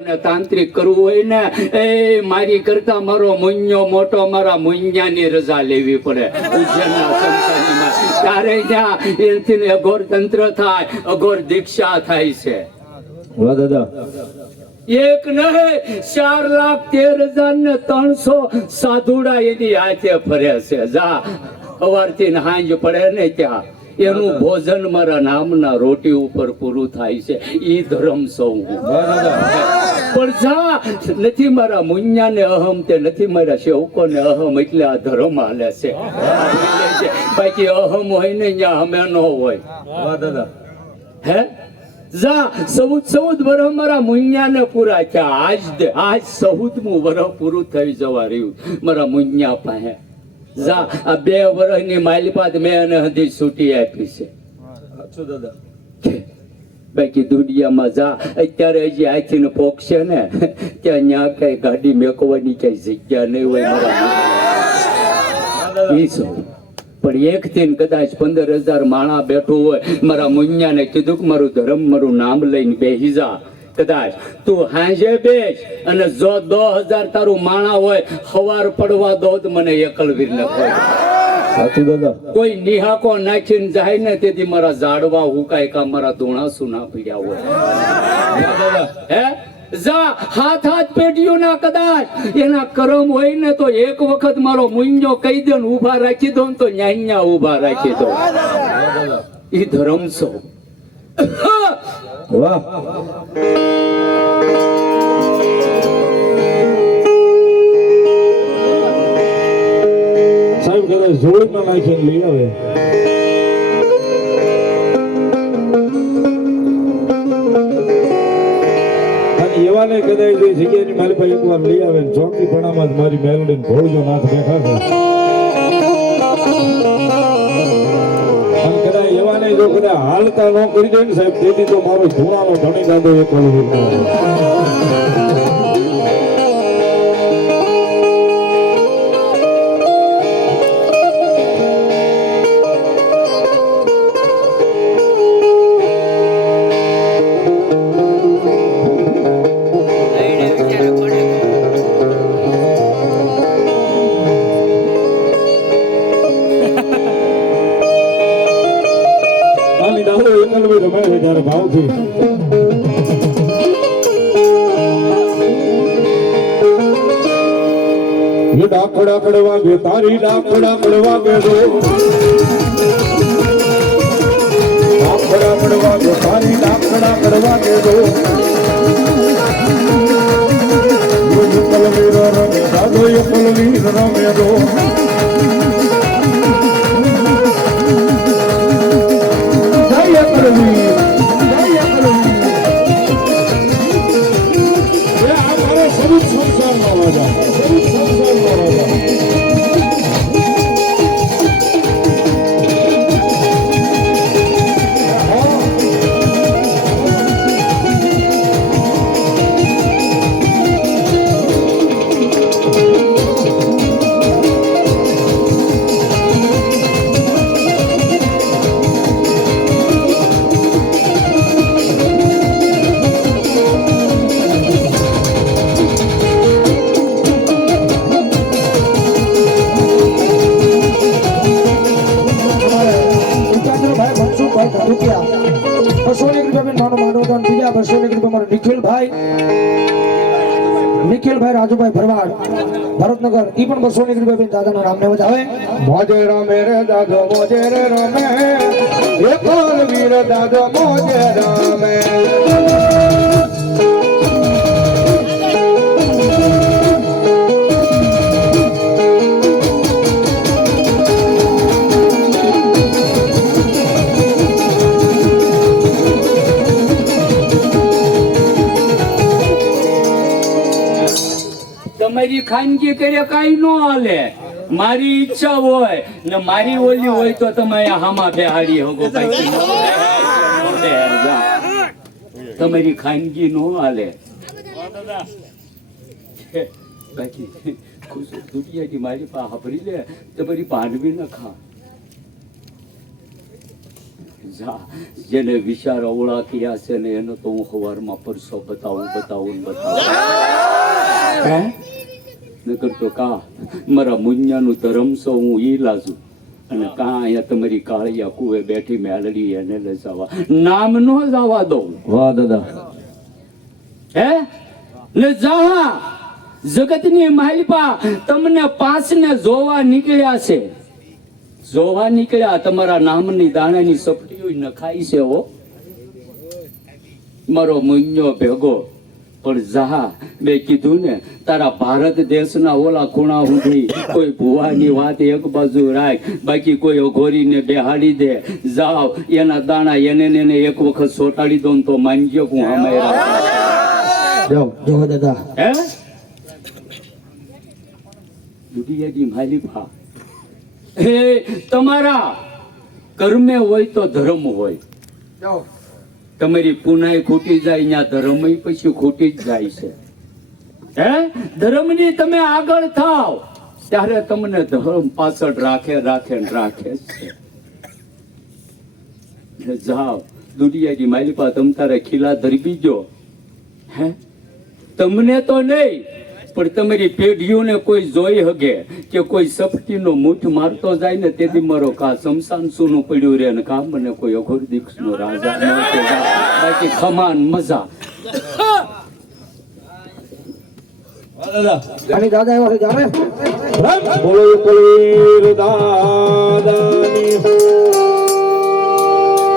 તાંત્રિક કરવું હોય ને એ મારી કરતા મારો મુન્યો મોટો, મારા મુન્યાની રજા લેવી પડે ઉજ્જૈનના સંસ્થાનીમાં. ત્યારે ત્યાં એથી અઘોર તંત્ર થાય, અઘોર દીક્ષા થાય છે. વાહ દાદા, એક નહીં 4,13,300 સાધુડા એની હાથે ફરે છે. જા સવારથી હાંજ પડે ને ત્યાં એનું ભોજન મારા નામના રોટી ઉપર પૂરું થાય છે. ઈ ધર્મ સૌ પણ જા નથી મારા મુન્યાને અહમ, તે નથી મારા સેવકોને અહમ, એટલે આ ધર્મ હાલે છે. બાકી અહમ હોય ને ત્યાં અમે ન હોય. વાહ દાદા, હે જા 14 વર્ષ મારા મુન્યાને પૂરા થયા. આજ 14મું વર્ષ પૂરું થઈ જવા રહ્યું મારા મુન્યા પાસે. જા આ 2 વર્ષની માલિપાત મેં એને હજી છૂટી આપી છે. સાચું દાદા. બાકી દુનિયામાં જા અત્યારે હજી આથી પોકશે ને ત્યાં ત્યાં કઈ ગાડી મેકવાની કઈ જગ્યા નહીં હોય મારા. પણ એક થી કદાચ 15,000 માણા બેઠું હોય, મારા મુન્યાને કીધું કે મારું ધર્મ મારું નામ લઈને બેસી જા. કદાચ તું હાંજે બેસ અને જો 10,000 તારું માણા હોય, સવાર પડવા દો તો મને એકલવીર ન કોઈ. સાચું દાદા. કોઈ નિહાકો નાખીને જાય ને તેથી મારા ઝાડવા હુકાય કા મારા ધોણાસુ ના પીડ્યા હોય. હે જા હાથ પેટીઓ ના કદાચ એના કરમ હોય ને તો એક વખત મારો મુંજો કહી દો ને ઉભા રાખી દો ને તો ન્યા ઉભા રાખી દો. ઈ ધર્મ છો. વાહ, સાહેબ કદાચ જોડીમાં નાખીને લઈ આવે. એવાને કદાચ જે જગ્યાની મારી પાસે એકવાર લઈ આવે ને ચોકી પણામાં મારી મેલડીને ભોળજો નાથ બેઠા છે. અને કદાચ એવાને જો કદાચ હાલતા ન કરી દે ને સાહેબ, તેથી તો મારો ધૂણાનો ધણી દાદો એક રમે છે ત્યારે ભાવથી. ડાકડા કડવા ગે તારી ડાકડા કડવા ગે દો, ડાકડા કડવા ગે તારી ડાકડા કડવા ગે દો. કલવીર રમે દાદો કલવીર રમે દો. નિખિલભાઈ રાજુભાઈ ભરવાડ ભરતનગર, ઈ પણ 200 ની રૂપિયા દાદાના નામને વધાવે. મોજે રમે રે દાદો મોજે રે રમે, એકલ વીર દાદો મોજે રમે. તમારી ખાનગી કરે કઈ ન હાલે. મારી ઈચ્છા હોય ને મારી ઓલી હોય તો તમે હામાં બેહાડી હોગો. તમારી ખાનગી નો હાલે. બાકી ખુશ દુનિયાની મારી પાસે હાભરી લે તમારી ભાંડવી ન ખા. જા જેને વિચાર અવળા કયા છે ને એનો તો હું સવારમાં પરસો બતાવું હે નકર તો કા મારા મુન્યાનું ધરમ છો હું ઈ લાજુ અને કા અહીંયા તમારી કાળિયા કુવે બેઠી મેલડી એને લઈ જવા નામ નો જવા દઉં વાહ દાદા હે ને જા જગતની માલિપા તમને પાંચને જોવા નીકળ્યા તમારા નામની દાણાની સપટીઓ નખાઈ છે હો મારો મુન્યો ભેગો પણ જા મેં કીધું ને તારા ભારત દેશના ઓલા ખૂણા સુધી કોઈ ભુવાની વાત એક બાજુ રાખ બાકી કોઈ અઘોરીને બેહાડી દે જાવ એના દાણા એને એક વખત સોટાડી દો તો માનજો હું અમે જાઓ જો દાદા હે દુનિયાની માલિપા હે તમારા કર્મે હોય તો ધર્મ હોય જાઓ તમારી પુનાઈ ખૂટી જાય ત્યાં ધર્મ પછી ખૂટી જ જાય છે હે ધર્મની તમે આગળ થાવ ત્યારે તમને ધર્મ પાછળ રાખે છે જાઓ દુનિયાની માલિપા તમ તારે ખીલા ધરબી જો હે તમને તો નહીં પણ તમારી પેઢીઓને કોઈ જોઈ હગે કે કોઈ સપટીનો મૂઠ મારતો જાય ને તેથી મારો કા શમશાન સૂનું પડ્યું રે ને કા મને કોઈ અઘોર દીક્ષનો રાજા ન કે બાકી ખમાન મજા અને દાદા એવા છે જાણે બોલો કલવીર દાદાની